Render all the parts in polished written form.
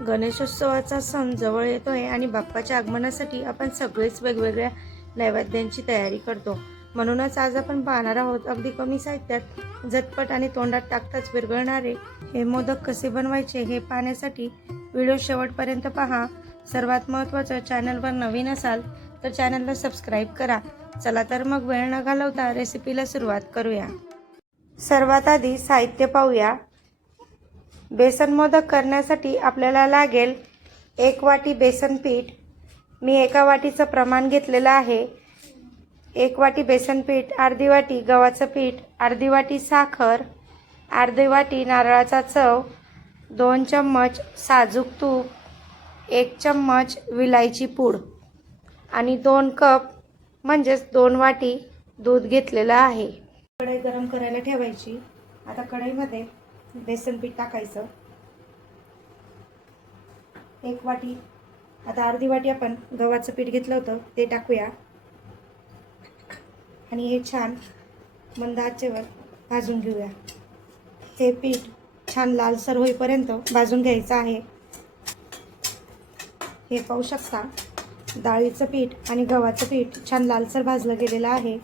गणेशोत्सवाचा सण जवळ येतोय आणि बाप्पाच्या आगमनासाठी आपण सगळेच वेगवेगळ्या नैवेद्यांची तयारी करतो. म्हणूनच आज आपण पाहणार आहोत अगदी कमी साहित्यात झटपट आणि तोंडात टाकताच विरघळणारे हे मोदक कसे बनवायचे हे पाहण्यासाठी व्हिडिओ शेवटपर्यंत पहा. सर्वात महत्त्वाचं, चॅनलवर नवीन असाल तर चॅनलला सबस्क्राईब करा. चला तर मग वेळ न घालवता रेसिपीला सुरुवात करूया. सर्वात आधी साहित्य पाहूया. बेसन मोदक करण्यासाठी आपल्याला लागेल 1 वाटी बेसन पीठ. मी 1 वाटीचं प्रमाण घेतलेलं आहे. 1 वाटी बेसन पीठ, अर्धी वाटी गव्हाचं पीठ, अर्धी वाटी साखर, अर्धी वाटी नारळाचा चव, 2 चम्मच साजूक तूप, 1 चम्मच विलायची पूड आणि 2 कप म्हणजेच 2 वाटी दूध घेतलेलं आहे. कढई गरम करायला ठेवायची. आता कढईमध्ये बेसन पीठ टाकायचं. 1 वाटी, आता अर्धी वाटी आपण गव्हाचं पीठ घेतलं होतं ते टाकूया आणि हे छान मंद आचेवर भाजून घेऊया. हे पीठ छान लालसर होईपर्यंत भाजून घ्यायचं आहे. हे पाहू शकता, डाळीचं पीठ आणि गव्हाचं पीठ छान लालसर भाजलं गेलेलं आहे.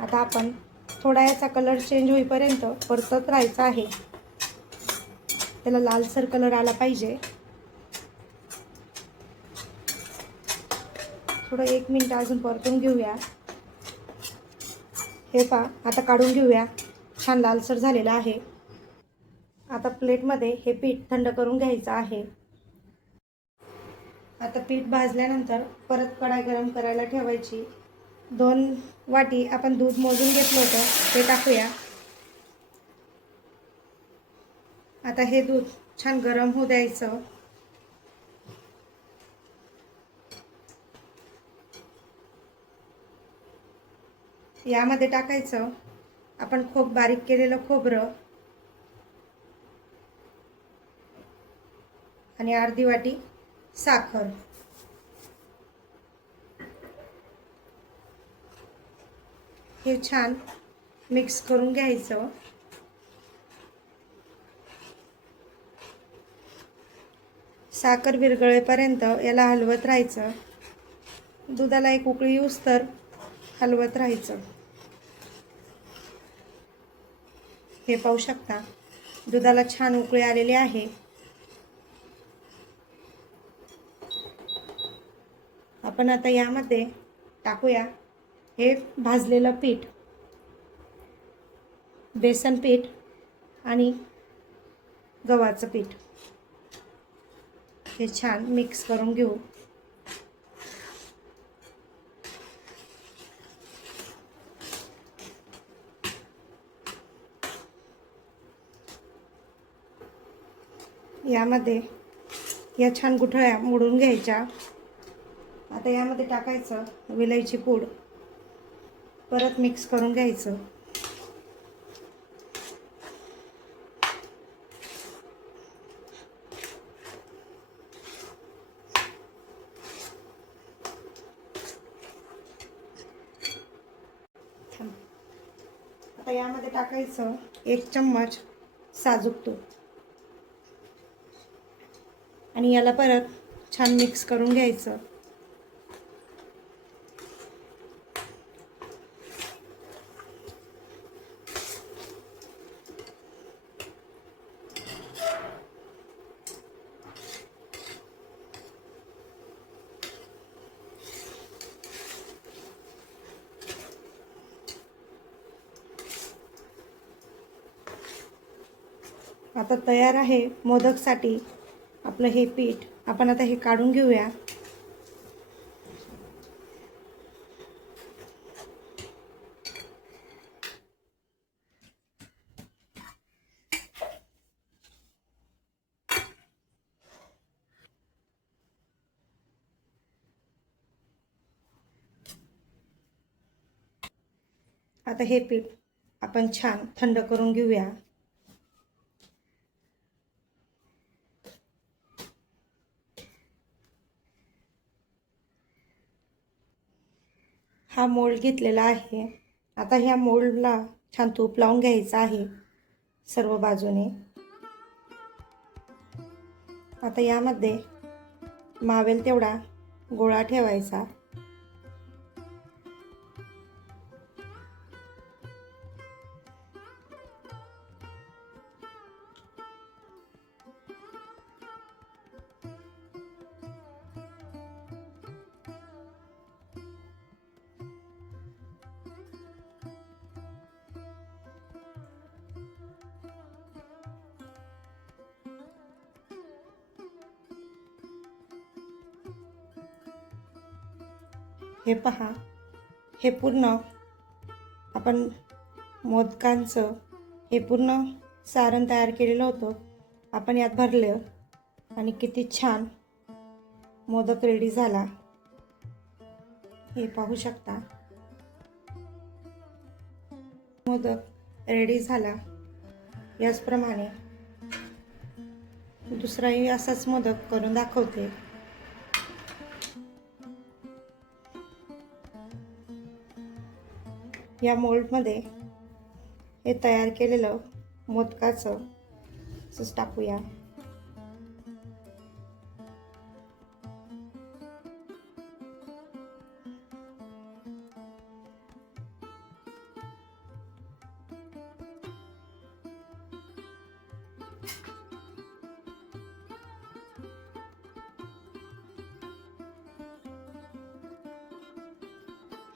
आता आपण थोडा याचा कलर चेंज होईपर्यंत परतत राहायचं आहे. त्याला लालसर कलर आला पाहिजे. थोडं 1 मिनिट अजून परतून घेऊया. हे पहा, आता काढून घेऊया. छान लालसर झालेलं आहे. आता प्लेटमध्ये हे पीठ थंड करून घ्यायचं आहे. आता पीठ भाजल्यानंतर परत कढई गरम करायला ठेवायची. 2 वाटी आपण दूध मोजून घेतलं होतं ते टाकूया. आता हे दूध छान गरम होऊ द्यायचं. यामध्ये टाकायचं आपण खूप बारीक केलेलं खोबरं आणि अर्धी वाटी साखर. हे छान मिक्स करून घ्यायचं. साखर विरघळेपर्यंत याला हलवत राहायचं. दुधाला एक उकळी येऊस तर हलवत राहायचं. हे पाहू शकता, दुधाला छान उकळी आलेली आहे. आपण आता यामध्ये टाकूया हे भाजलेलं पीठ, बेसन पीठ आणि गव्हाचं पीठ. हे छान मिक्स करून घेऊ. यामध्ये या छान गुठळ्या मोडून घ्यायच्या. आता यामध्ये टाकायचं विलायची पूड. परत मिक्स करून घ्यायचं. आता यामध्ये टाकायचं 1 चम्मच साजूक तूप आणि याला परत छान मिक्स करून घ्यायचं. आता तयार आहे मोदकसाठी आपलं हे पीठ. आपण आता हे काढून घेऊया. आता हे पीठ आपण छान थंड करून घेऊया. हा मोल्ड घेतलेला आहे. आता ह्या मोल्डला छान तूप लावून घ्यायचं आहे सर्व बाजूने. आता यामध्ये मावेल तेवढा गोळा ठेवायचा. हे पहा, हे पूर्ण आपण मोदकांचं हे पूर्ण सारण तयार केलेलं होतं. आपण यात भरलं आणि किती छान मोदक रेडी झाला हे पाहू शकता. मोदक रेडी झाला. याचप्रमाणे दुसराही असाच मोदक करून दाखवते. या मोल्डमध्ये हे तयार केलेलं मोदकाचं असंच टाकूया.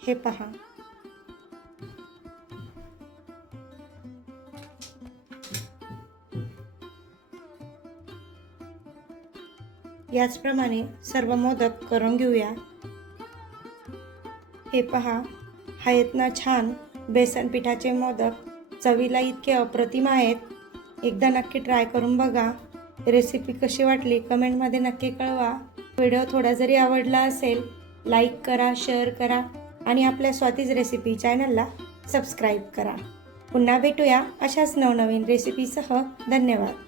हे पहा, याचप्रमाणे सर्व मोदक करून घेऊया. हे पहा, आहेत ना छान बेसन पिठाचे मोदक. चवीला इतके अप्रतिम आहेत. एकदा नक्की ट्राय करून बघा. रेसिपी कशी वाटली कमेंटमध्ये नक्की कळवा. व्हिडिओ थोडा जरी आवडला असेल लाईक करा, शेअर करा आणि आपल्या स्वातीज रेसिपी चॅनलला सबस्क्राईब करा. पुन्हा भेटूया अशाच नवनवीन रेसिपीसह. धन्यवाद.